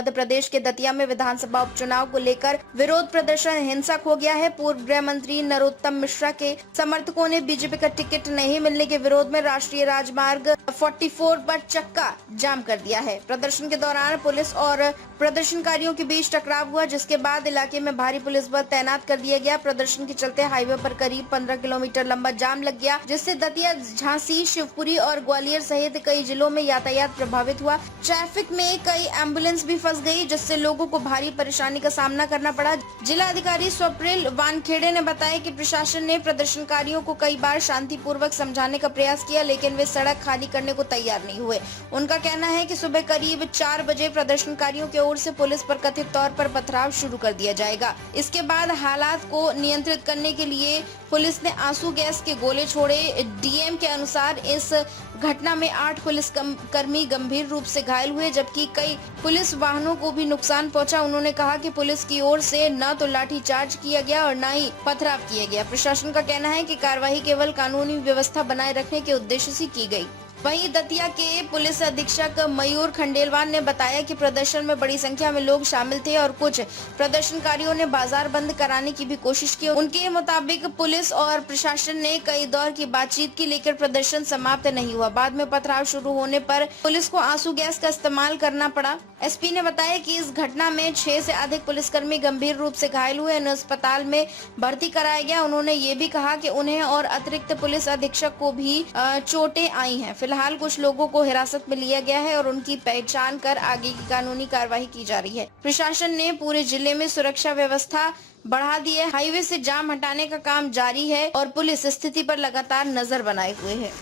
मध्य प्रदेश के दतिया में विधानसभा उपचुनाव को लेकर विरोध प्रदर्शन हिंसक हो गया है। पूर्व गृह मंत्री नरोत्तम मिश्रा के समर्थकों ने बीजेपी का टिकट नहीं मिलने के विरोध में राष्ट्रीय राजमार्ग 44 पर चक्का जाम कर दिया है। प्रदर्शन के दौरान पुलिस और प्रदर्शनकारियों के बीच टकराव हुआ, जिसके बाद इलाके में भारी पुलिस बल तैनात कर दिया गया। प्रदर्शन के चलते हाईवे पर करीब 15 किलोमीटर लंबा जाम लग गया, जिससे दतिया, झांसी, शिवपुरी और ग्वालियर सहित कई जिलों में यातायात प्रभावित हुआ। ट्रैफिक में कई एम्बुलेंस भी फंस गई, जिससे लोगों को भारी परेशानी का सामना करना पड़ा। जिला अधिकारी स्वप्निल वानखेड़े ने बताया कि प्रशासन ने प्रदर्शनकारियों को कई बार शांतिपूर्वक समझाने का प्रयास किया, लेकिन वे सड़क खाली करने को तैयार नहीं हुए। उनका कहना है कि सुबह करीब 4 बजे प्रदर्शनकारियों की ओर से पुलिस पर कथित तौर पर पथराव शुरू कर दिया जाएगा। इसके बाद हालात को नियंत्रित करने के लिए पुलिस ने आंसू गैस के गोले छोड़े। डीएम के अनुसार इस घटना में 8 पुलिस कर्मी गंभीर रूप से घायल हुए, जबकि कई पुलिस वाहनों को भी नुकसान पहुंचा। उन्होंने कहा कि पुलिस की ओर से न तो लाठीचार्ज किया गया और न ही पथराव किया गया। प्रशासन का कहना है कि कार्रवाई केवल कानूनी व्यवस्था बनाए रखने के उद्देश्य से की गई। वहीं दतिया के पुलिस अधीक्षक मयूर खंडेलवाल ने बताया कि प्रदर्शन में बड़ी संख्या में लोग शामिल थे और कुछ प्रदर्शनकारियों ने बाजार बंद कराने की भी कोशिश की। उनके मुताबिक पुलिस और प्रशासन ने कई दौर की बातचीत की, लेकिन प्रदर्शन समाप्त नहीं हुआ। बाद में पथराव शुरू होने पर पुलिस को आंसू गैस का इस्तेमाल करना पड़ा। एसपी ने बताया कि इस घटना में 6 से अधिक पुलिसकर्मी गंभीर रूप से घायल हुए, उन्हें अस्पताल में भर्ती कराया गया। उन्होंने ये भी कहा कि उन्हें और अतिरिक्त पुलिस अधीक्षक को भी चोटें आई हैं। फिलहाल कुछ लोगों को हिरासत में लिया गया है और उनकी पहचान कर आगे की कानूनी कार्रवाई की जा रही है। प्रशासन ने पूरे जिले में सुरक्षा व्यवस्था बढ़ा दी है। हाईवे से जाम हटाने का काम जारी है और पुलिस स्थिति पर लगातार नजर बनाए हुए है।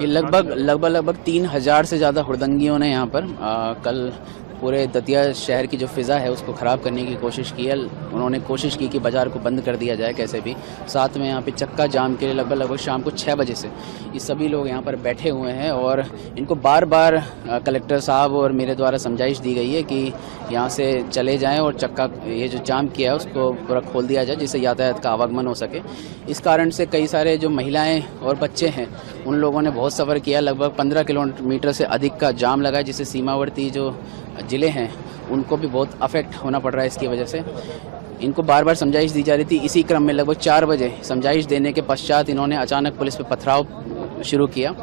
ये लगभग 3000 से ज़्यादा हुड़दंगियों ने यहाँ पर कल पूरे दतिया शहर की जो फ़िज़ा है उसको ख़राब करने की कोशिश की है। उन्होंने कोशिश की कि बाज़ार को बंद कर दिया जाए कैसे भी। साथ में यहाँ पे चक्का जाम के लिए लगभग शाम को 6 बजे से ये सभी लोग यहाँ पर बैठे हुए हैं और इनको बार बार कलेक्टर साहब और मेरे द्वारा समझाइश दी गई है कि यहाँ से चले जाएँ और चक्का ये जो जाम किया है उसको पूरा खोल दिया जाए, जिससे यातायात का आवागमन हो सके। इस कारण से कई सारे जो महिलाएँ और बच्चे हैं उन लोगों ने बहुत सफ़र किया। लगभग 15 किलोमीटर से अधिक का जाम लगा, जिससे सीमावर्ती जो ज़िले हैं उनको भी बहुत अफेक्ट होना पड़ रहा है। इसकी वजह से इनको बार बार समझाइश दी जा रही थी। इसी क्रम में लगभग 4 बजे समझाइश देने के पश्चात इन्होंने अचानक पुलिस पर पथराव शुरू किया।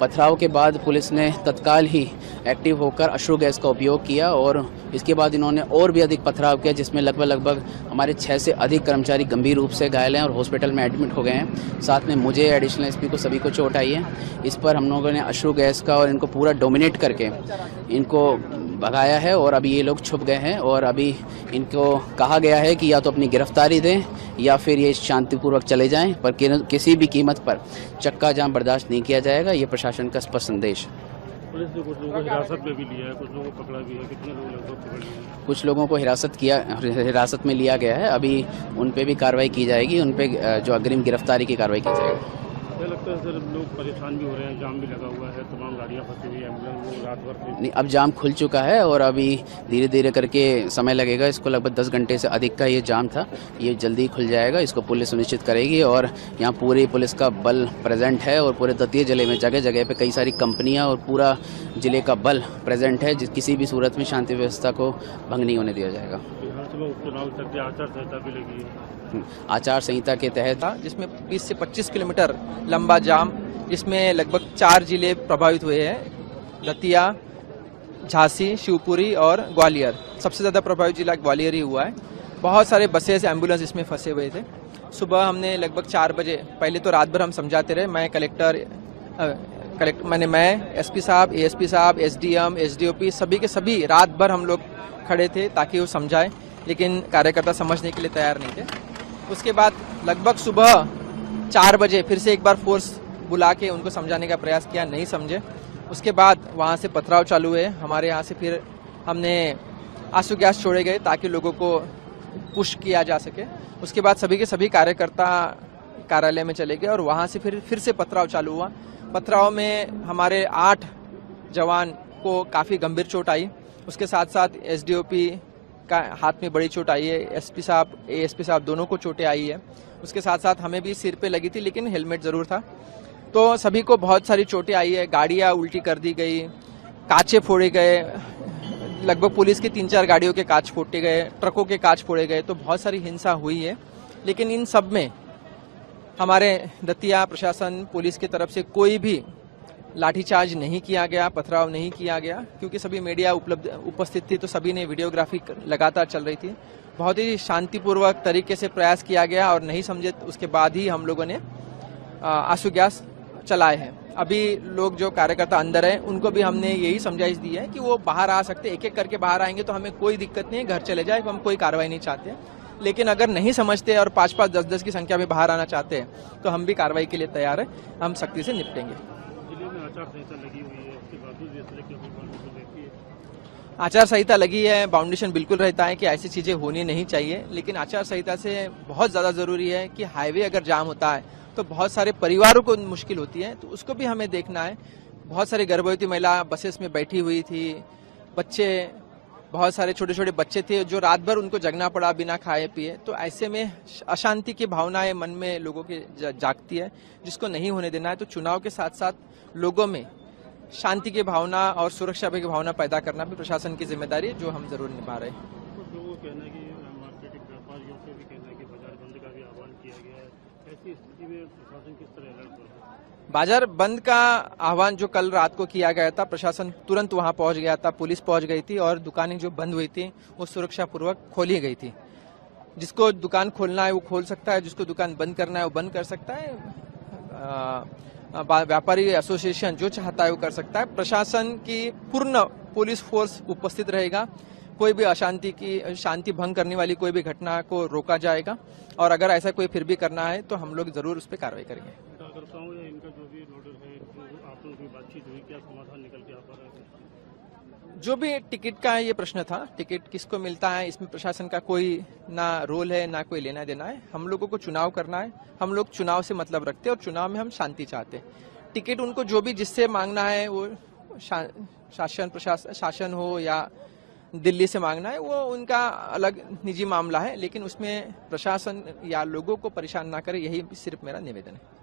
पथराव के बाद पुलिस ने तत्काल ही एक्टिव होकर अश्रु गैस का उपयोग किया और इसके बाद इन्होंने और भी अधिक पथराव किया, जिसमें लगभग हमारे 6 से अधिक कर्मचारी गंभीर रूप से घायल हैं और हॉस्पिटल में एडमिट हो गए हैं। साथ में मुझे, एडिशनल एसपी को, सभी को चोट आई है। इस पर हम लोगों ने अश्रु गैस का और इनको पूरा डोमिनेट करके इनको भगाया है और अभी ये लोग छुप गए हैं और अभी इनको कहा गया है कि या तो अपनी गिरफ्तारी दें या फिर ये शांतिपूर्वक चले जाएं, पर किसी भी कीमत पर चक्का जाम बर्दाश्त नहीं किया जाएगा। ये प्रशासन का स्पष्ट संदेश। पुलिस ने कुछ लोगों को हिरासत में भी लिया है, कुछ लोगों को पकड़ा भी है। कितने लोग लगभग पकड़ लिए हैं? कुछ लोगों को हिरासत में लिया गया है। अभी उन पे भी कार्रवाई की जाएगी, उन पे जो अग्रिम गिरफ्तारी की कार्रवाई की जाएगी। क्या लगता है सर, लोग परेशान भी हो रहे हैं, जाम भी लगा हुआ है, तमाम गाड़ियाँ फंसी हुई, एम्बुलेंस रात भर नहीं, अब जाम खुल चुका है और अभी धीरे धीरे करके समय लगेगा। इसको लगभग 10 घंटे से अधिक का ये जाम था, ये जल्दी खुल जाएगा। इसको पुलिस सुनिश्चित करेगी और यहाँ पूरी पुलिस का बल प्रेजेंट है और पूरे दतिया जिले में जगह जगह पे कई सारी कंपनियाँ और पूरा जिले का बल प्रेजेंट है, किसी भी सूरत में शांति व्यवस्था को भंग नहीं होने दिया जाएगा। आचार संहिता के तहत था, जिसमें 20 से 25 किलोमीटर लंबा जाम, जिसमें लगभग 4 जिले प्रभावित हुए हैं। दतिया, झांसी, शिवपुरी और ग्वालियर। सबसे ज़्यादा प्रभावित जिला ग्वालियर ही हुआ है। बहुत सारे बसेस, एम्बुलेंस इसमें फंसे हुए थे। सुबह हमने लगभग 4 बजे, पहले तो रात भर हम समझाते रहे, मैं एसपी साहब, एएसपी साहब, एसडीएम, एसडीओपी, सभी के सभी रात भर हम लोग खड़े थे ताकि वो समझाए, लेकिन कार्यकर्ता समझने के लिए तैयार नहीं थे। उसके बाद लगभग सुबह 4 बजे फिर से एक बार फोर्स बुला के उनको समझाने का प्रयास किया, नहीं समझे। उसके बाद वहाँ से पथराव चालू हुए। हमारे यहाँ से फिर हमने आंसू गैस छोड़े गए ताकि लोगों को पुश किया जा सके। उसके बाद सभी के सभी कार्यकर्ता कार्यालय में चले गए और वहाँ से फिर से पथराव चालू हुआ। पथराव में हमारे 8 जवान को काफ़ी गंभीर चोट आई। उसके साथ साथ एसडीओपी का हाथ में बड़ी चोट आई है। एसपी साहब, एएसपी साहब दोनों को चोटें आई है। उसके साथ साथ हमें भी सिर पे लगी थी, लेकिन हेलमेट ज़रूर था। तो सभी को बहुत सारी चोटें आई है, गाड़ियां उल्टी कर दी गई, कांचे फोड़े गए, लगभग पुलिस की 3-4 गाड़ियों के कांच फोड़े गए, ट्रकों के कांच फोड़े गए, तो बहुत सारी हिंसा हुई है। लेकिन इन सब में हमारे दतिया प्रशासन पुलिस की तरफ से कोई भी लाठीचार्ज नहीं किया गया, पथराव नहीं किया गया, क्योंकि सभी मीडिया उपस्थित थी, तो सभी ने वीडियोग्राफी लगातार चल रही थी। बहुत ही शांतिपूर्वक तरीके से प्रयास किया गया और नहीं समझे उसके बाद ही हम लोगों ने आंसू गैस चलाए हैं। अभी लोग जो कार्यकर्ता अंदर हैं उनको भी हमने यही समझाइश दी है कि वो बाहर आ सकते, एक एक करके बाहर आएंगे तो हमें कोई दिक्कत नहीं है, घर चले जाए, हम कोई कार्रवाई नहीं चाहते। लेकिन अगर नहीं समझते और 5-5, 10-10 की संख्या में बाहर आना चाहते हैं तो हम भी कार्रवाई के लिए तैयार है, हम सख्ती से निपटेंगे। जिले में आचार संहिता लगी हुई है, उसके बावजूद भी इस तरह की बाउंडेशन रहती है। आचार संहिता लगी है, बाउंडेशन बिल्कुल रहता है कि ऐसी चीजें होनी नहीं चाहिए, लेकिन आचार संहिता से बहुत ज्यादा जरूरी है कि हाईवे अगर जाम होता है तो बहुत सारे परिवारों को मुश्किल होती है, तो उसको भी हमें देखना है। बहुत सारी गर्भवती महिला बसेस में बैठी हुई थी, बच्चे, बहुत सारे छोटे छोटे बच्चे थे जो रात भर उनको जगना पड़ा बिना खाए पिए। तो ऐसे में अशांति की भावनाएं मन में लोगों के जागती है, जिसको नहीं होने देना है। तो चुनाव के साथ साथ लोगों में शांति की भावना और सुरक्षा की भावना पैदा करना भी प्रशासन की जिम्मेदारी है, जो हम जरूर निभा रहे हैं। कुछ लोगों का कहना है कि मार्केटिंग व्यापारियों का भी कहना है कि बाजार बंद का भी आह्वान किया गया है। ऐसी स्थिति में प्रशासन किस तरह अलर्ट पर है? बाजार बंद का आह्वान जो कल रात को किया गया था, प्रशासन तुरंत वहां पहुंच गया था, पुलिस पहुंच गई थी और दुकानें जो बंद हुई थी वो सुरक्षा पूर्वक खोली गई थी। जिसको दुकान खोलना है वो खोल सकता है, जिसको दुकान बंद करना है वो बंद कर सकता है। व्यापारी एसोसिएशन जो चाहता है वो कर सकता है। प्रशासन की पूर्ण पुलिस फोर्स उपस्थित रहेगा। कोई भी शांति भंग करने वाली कोई भी घटना को रोका जाएगा और अगर ऐसा कोई फिर भी करना है तो हम लोग जरूर उस पर कार्रवाई करेंगे। इनका जो भी ऑर्डर है, आप लोगों की बातचीत हुई, क्या समाधान निकल के आ पा रहा है? जो भी टिकट का ये प्रश्न था, टिकट किसको मिलता है, इसमें प्रशासन का कोई ना रोल है ना कोई लेना देना है। हम लोगों को चुनाव करना है, हम लोग चुनाव से मतलब रखते हैं और चुनाव में हम शांति चाहते हैं। टिकट उनको जो भी जिससे मांगना है, वो शासन हो या दिल्ली से मांगना है, वो उनका अलग निजी मामला है, लेकिन उसमें प्रशासन या लोगों को परेशान ना करे, यही सिर्फ मेरा निवेदन है।